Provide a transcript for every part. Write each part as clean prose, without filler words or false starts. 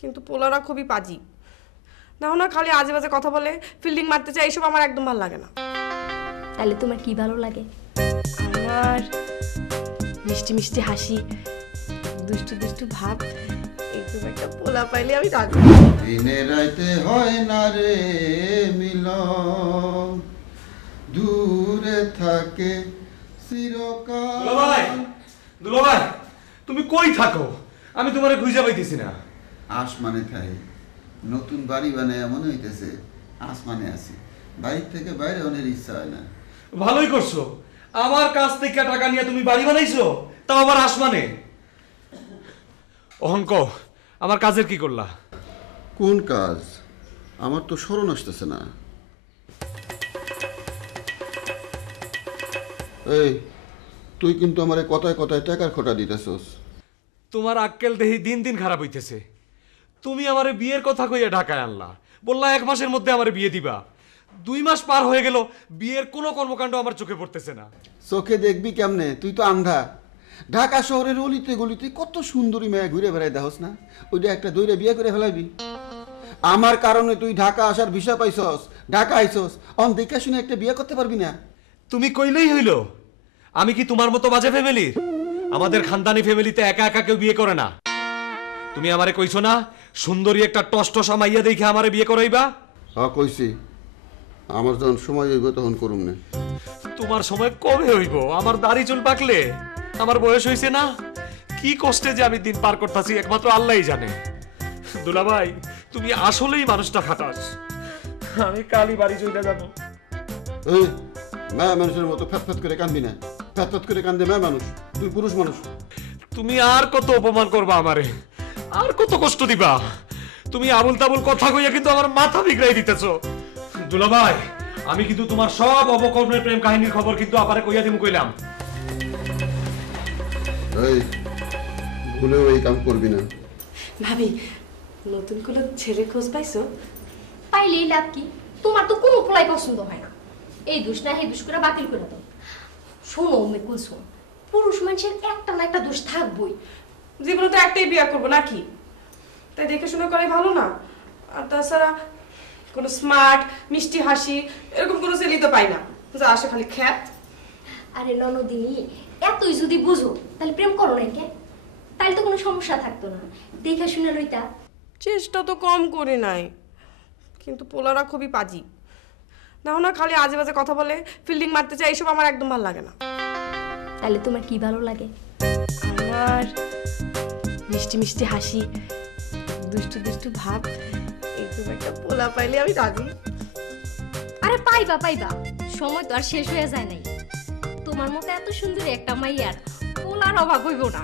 কিন্তু পোলারা খুবই পাজি। দেখো না, খালি আজে বাজে কথা বলে, ফিল্ডিং মারতে চায়, এইসব আমার একদম ভালো লাগে না। তাহলে তোমার কি ভালো লাগে? আমার মিষ্টি মিষ্টি হাসি, দুষ্টু দুষ্টু ভাব, একদম একটা পোলা পাইলে আমি রাজি। দিনে রাইতে হয় না রে মিলন, দূরে থাকে চিরকাল। দুলাভাই তুমি কই থাকো? আমি তোমারে খুঁজে পাইতেছি না। আসমানে থাই, নতুন বাড়ি বানায় এমন হইতেছে আসমানে আছি, বাড়ি থেকে বাইরে অনেক ইচ্ছা হয় না। ভালোই করছো, আমার কাছ থেকে টাকা নিয়ে তুমি বাড়ি বানাইছো, তাও আবার আসমানে। অহংক, আমার কাজের কি করলা? কোন কাজ? আমার তো স্মরণ আসতেছে না। এই তুই কিন্তু আমার কথায় কথায় টাকার খোটা দিতেছস। তোমার আক্কেল দেহি দিন দিন খারাপ হইতেছে। তুমি আমারে বিয়ের কথা কইয়া ঢাকায় আনলা, বললা 1 মাসের মধ্যে আমারে বিয়ে দিবা। 2 মাস পার হয়ে গেল, বিয়ের কোনো কর্মকাণ্ড আমার চোখে পড়তেছে না। চোখে দেখবি কেমনে? তুই তো আন্ধা। ঢাকা শহরের অলিতে গলিতে কত সুন্দরী মেয়ে ঘুরে বেড়াই দেখস না? ওইটা একটা দৈরে বিয়ে করে ফেলাবি। আমার কারণে তুই ঢাকা আসার বিষয় পাইছস, ঢাকা আইছস, অন দেখে শুনে একটা বিয়ে করতে পারবি না? তুমি কইলেই হইল। আমি কি তোমার মতো বাজে ফ্যামিলির? আমাদের খানদানি ফ্যামিলিতে একা একা কেউ বিয়ে করে না। তুমি আমারে কইছো না সুন্দরী একটা টসটসা মাইয়া দেখে আমারে বিয়ে করাইবা? হ্যাঁ কইছি, আমার যখন সময় হইব তখন করুম না। তোমার সময় কবে হইব? আমার দাড়ি চুল পাকলে? আমার বয়স হইছে না? কি কষ্টে যে আমি দিন পার করতেছি একমাত্র আল্লাহই জানে। দুলাভাই তুমি আসলেই মানুষটা খাটাস। আমি কালই বাড়ি চলে যাব। এই মেয়ে মানুষের মতো ফ্যাত করে কান্দবি না। ফ্যাত করে কান্দে মেয়ে মানুষ, তুই পুরুষ মানুষ। তুমি আর কত অপমান করবা আমারে, আর কত কষ্ট দিবা? তুমি আবুল তাবুল কথা কইয়া কিন্তু আমার মাথা বিগড়াই দিতেছো। দুলাভাই আমি কিন্তু তোমার সব অবকর্মের প্রেম কাহিনীর খবর কিন্তু আপারে কইয়া দিমু কইলাম। এই ভুলেও এই কাম করবি না। ভাবি, নতুন কোনো ছেলে খোঁজ পাইছো? পাইলেই লাভ কি? তোমার তো কোনো পোলাই পছন্দ হয় না। এই দোষ না এই দোষ করে বাতিল করে দাও। শোনো উম্মে কুলসুম, পুরুষ মানুষের একটা না একটা দোষ থাকবই। জীবনে তো একটাই বিয়ে করবো নাকি? তাই দেখে শুনে করাই ভালো না? আর তাছাড়া কোনো স্মার্ট মিষ্টি হাসি এরকম কোনো ছেলে তো পাই না, যা আসে খালি খ্যাত। আরে ননদিনী, এতই যদি বুঝো তাহলে প্রেম করো না কে? তাহলে তো কোনো সমস্যা থাকতো না। দেখে শুনে লইতা। চেষ্টা তো কম করি নাই, কিন্তু পোলারা খুবই পাজি। দেখো না, খালি আজে বাজে কথা বলে, ফিল্ডিং মারতে চায়, এইসব আমার একদম ভালো লাগে না। তাহলে তোমার কি ভালো লাগে? আমার মিষ্টি মিষ্টি হাসি, দুষ্টু দুষ্টু ভাব, একদম একটা পোলা পাইলে আমি রাজি। আরে পাইবা পাইবা, সময় তো আর শেষ হয়ে যায় নাই। তোমার মতো এত সুন্দরী একটা মাইয়ার পোলার অভাব হইব না।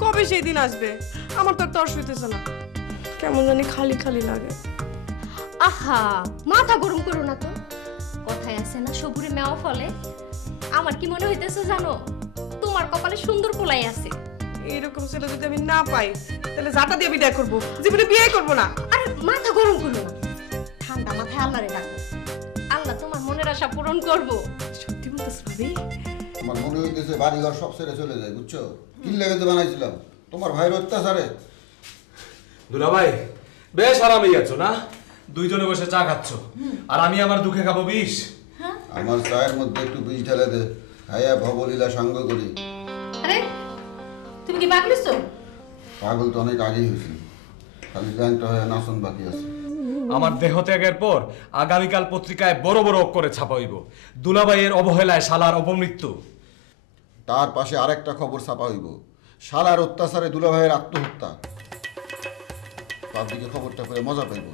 কবে সেই দিন আসবে? আমার তো আর তর্স হইতেছে না, কেমন জানি খালি খালি লাগে। আহা, মাথা গরম করো না তো। কথায় আছে না সবুরে মেওয়া ফলে। আমার কি মনে হইতেছে জানো, তোমার কপালে সুন্দর পোলাই আছে। এইরকম ছেলে যদি আমি না পাই, তাহলে জাটা দিয়ে বিদায় করবো, জীবনে বিয়ে করবো না। আরে মাথা গরম করো না, ঠান্ডা মাথায় আল্লাহরে ডাকো। আল্লাহ তোমার মনের আশা পূরণ করবো। সত্যি বলতেছ ভাবি? আমার মনে হইতেছে বাড়িঘর সব ছেড়ে চলে যায়, বুঝছো? কি লেগে তো বানাইছিলাম তোমার ভাইয়ের অত্যাচারে। দুলাভাই বেশ আরামেই আছো না? দুইজনে বসে চা খাচ্ছ, আর আমি আমার দুঃখে খাবো বিষ। আমার চায়ের মধ্যে একটু বীজ ঢেলে দে, হাইয়া ভবলীলা সঙ্গ করি। আরে তুমি কি পাগলিছ? পাগল তো অনেক আগেই হয়েছে, খালি ল্যাংটা হয়ে নাচন বাকি আছে। আমার দেহ ত্যাগের পর আগামীকাল পত্রিকায় বড় বড় অক্ষরে ছাপা হইব, দুলাভাইয়ের অবহেলায় শালার অপমৃত্যু। তার পাশে আরেকটা খবর ছাপা হইব, শালার অত্যাচারে দুলাভাইয়ের আত্মহত্যা। পাবলিকে খবরটা করে মজা পাইব।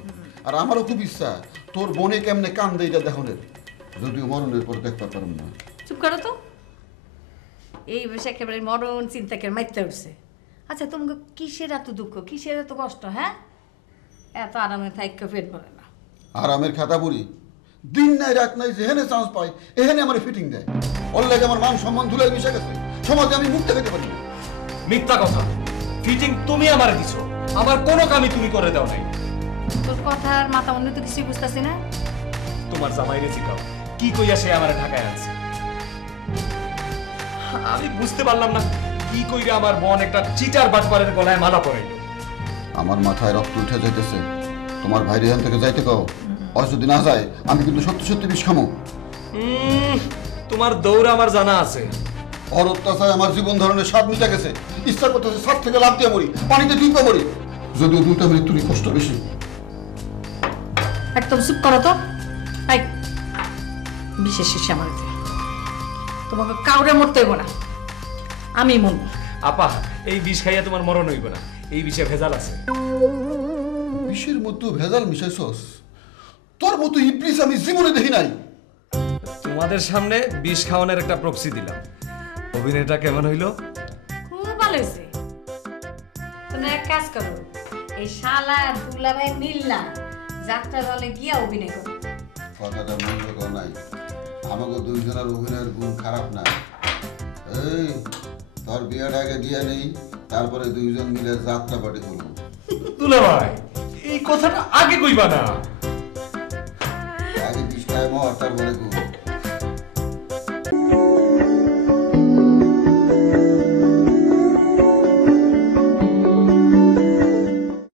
আর আমারও খুব ইচ্ছা তোর বোনে কেমনে কান্দে এটা দেখনের, যদিও মরণের পর দেখতে পারব না। চুপ করো তো, এই বসে একেবারে মরণ চিন্তাকে মাইতে উঠছে। আচ্ছা তোমাকে কিসের এত দুঃখ, কিসের এত কষ্ট? হ্যাঁ, এত আরামে থাইকে পেট ভরে না। আরামের খাতা বুড়ি দিন নাই রাত নাই, যেখানে চান্স পাই এখানে আমার ফিটিং দেয়। ওর লাগে আমার মান সম্মান ধুলাই মিশে গেছে, সমাজে আমি মুখ দেখাতে পারি না। মিথ্যা কথা, ফিটিং তুমি আমারে দিছো, আমার কোনো কামই তুমি করে দাও নাই। তোর কথার মাথা অন্য তো কিছুই বুঝতেছি না। তোমার জামাইরে জিগাও কি কইয়া সে আমারে ঢাকায় আনছে। আমি বুঝতে পারলাম না কি কইরা আমার বোন একটা চিটার বাটপারের গলায় মালা পরাইল। আমার মাথায় রক্ত উঠে যাইতেছে। তোমার ভাইরে এখান থেকে যাইতে কও। আর যদি না যায় আমি কিন্তু সত্যি সত্যি বিষ খামো। তোমার দৌড় আমার জানা আছে। ওর অত্যাচার আমার জীবন ধারণের স্বাদ মিটা গেছে। ইচ্ছা করতেছে ছাদ থেকে লাফ দিয়ে মরি, পানিতে ডুবে মরি, যদিও দুইটা মৃত্যুরই কষ্ট বেশি। একদম চুপ করো তো। এই বিশেষ শেষে আমার তোমাকে কাউরে মরতে হইব না, আমি মরব। আপা এই বিষ খাইয়া তোমার মরণ হইব না, এই বিষে ভেজাল আছে। বিষের মতো ভেজাল মিশাইছস? তোর মতো ইবলিস আমি জীবনে দেখি নাই। তোমাদের সামনে বিষ খাওয়ানোর একটা প্রক্সি দিলাম। অভিনয়টা কেমন হইলো? খুব ভালো হয়েছে। তুমি এক কাজ করো, এই শালা আর দুলাভাই মিল্লা যাত্রা দলে গিয়া অভিনয় করো। কথাটা মন্দ কর নাই, আমাকে দুইজনের অভিনয়ের গুণ খারাপ না। এই তোর বিয়ের আগে দিয়ে নেই, তারপরে দুইজন মিলে যাত্রা পার্টি করবো। দুলাভাই এই কথাটা আগে কইবা না। আগে বিষ খায় মর, তারপরে